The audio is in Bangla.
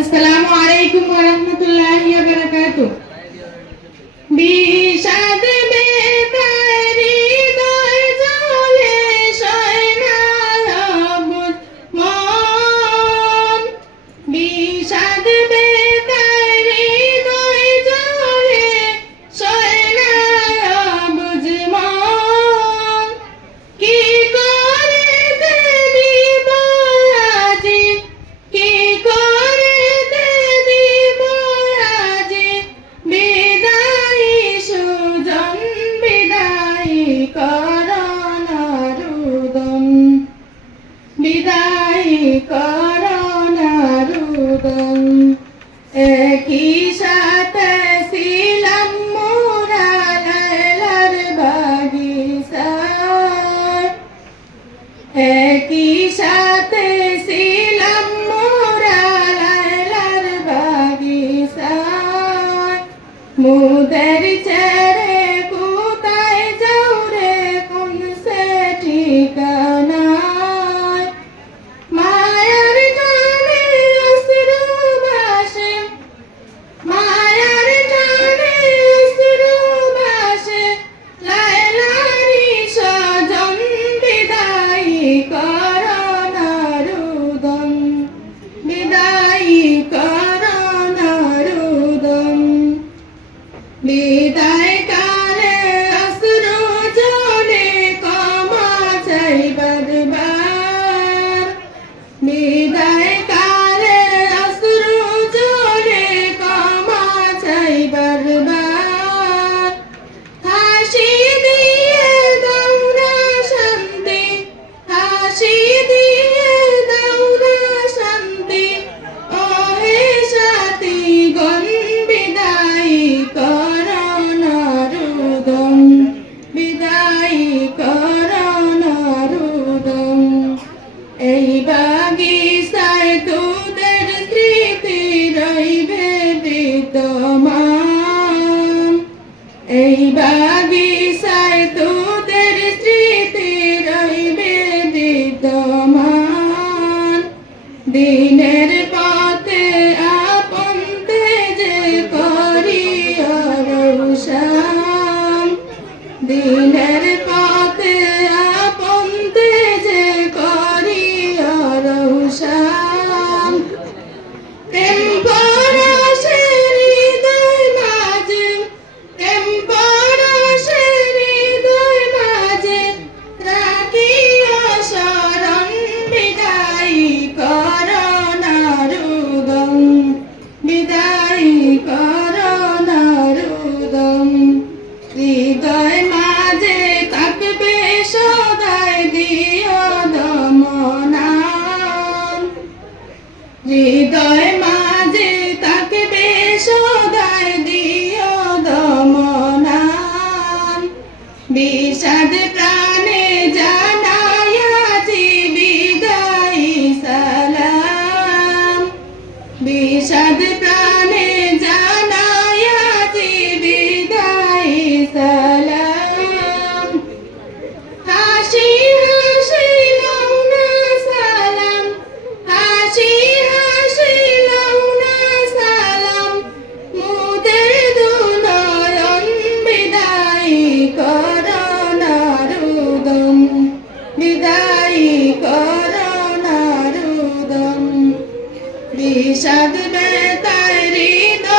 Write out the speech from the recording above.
আসসালামু আলাইকুম ওয়া রাহমাতুল্লাহি ওয়া বারাকাতুহু। বিষাদ বেতার হৃদয় জ্বলে সয়না অবুঝ মন। বিষাদ বেতার হৃদয় জ্বলে সয়না অবুঝ মন। কি করে দিব আজি, কি করে দিব আজি বিদায়ী সুজন, বিদায়ী করণ রুদন, বিদায়ী করণ রুদন। একই সাথে ছিলাম মোরা লায়লার বাগিচায়, একই সাথে ছিলাম মোরা লায়লার বাগিচায়। মুদের ছেড়ে কোথায় যাও রে কোন সে ঠিকানায়। মায়ার টানে অশ্রু ভাসে, মায়ার টানে অশ্রু ভাসে লায়লারি স্বজন, বিদায়ী করণ রুদন, বিদায়ী করণ রুদন। বিদায় কালে অশ্রু ঝরে ক্ষমা চাইবার বার, বিদায় কালে অশ্রু ঝরে ক্ষমা চাইবার বার। হাসি দিয়ে দাও না শান্তি, হাসি দিয়ে দাও না শান্তি ও হে সাথী গণ, বিদায়ী করণ রুদন, বিদায়ী করণ রুদন। এই বাগিচায় তোদের স্মৃতি রইবে বিদ্যমান, এই বাগিচায় তোদের স্মৃতি রইবে বিদ্যমান। দিনের পথে আপন তেজে করিও রোশন, দিনের পথে আপন তেজে করিও রোশন। প্রেম পরশের হৃদয় মাঝে, প্রেম পরশের হৃদয় মাঝে রাখিও শরণ, বিদায়ী করণ রুদন, বিদায়ী করণ রুদন। হৃদয় মাঝে থাকবে সদাই দিও দমনান, হৃদয় মাঝে থাকবে সদাই দিও দমনান। বিষাদ প্রাণে জানাই আজি বিদায়ী সালাম, বিষাদ প্রাণে জানাই আজি বিদায়ী সালাম। হাসি হাসি লও না সালাম, হাসি হাসি লও না সালাম মুদের দুনয়ন, বিদায়ী করণ রুদন, বিদায়ী করণ রুদন। বিষাদ বেতার হৃদয়